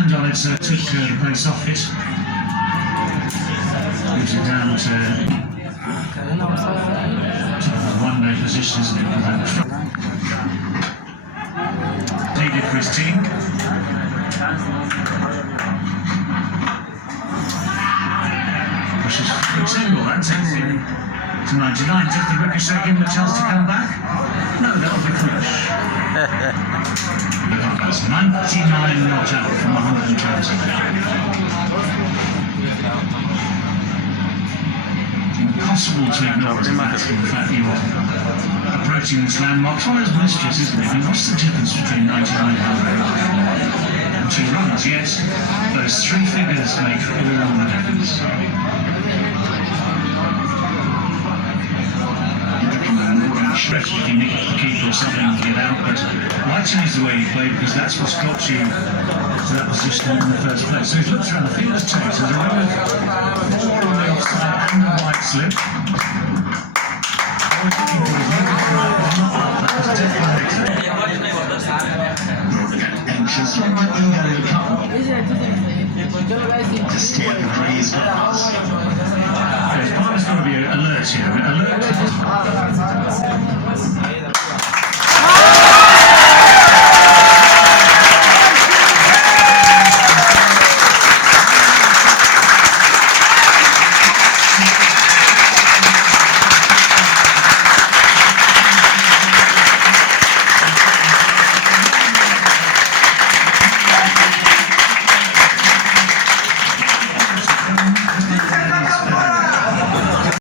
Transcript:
hand on it, so it took the pace off it. Moves it down to one-way positions. Needed for his team. Pushes for single, that takes him to 99. Does the ricochet give him a chance to come back? No, that'll be foolish. 99 not out from 120. Impossible to ignore the fact that you're approaching this landmark. It's one of those mysteries, isn't it? I mean, what's the difference between 99 and 2 runs? Yes, those 3 figures make all the difference. If you nick the keeper or something to get out, but lighting is the way you play because that's what's got you to that position in the first place. So he's looked around, the fielders chase, there's a row of 4 on the offside and the right slip. All he's looking for is looking for that one, not that. That was definitely anxious, like a couple to steer the breeze for us. His partner's got to be alert here. Alert.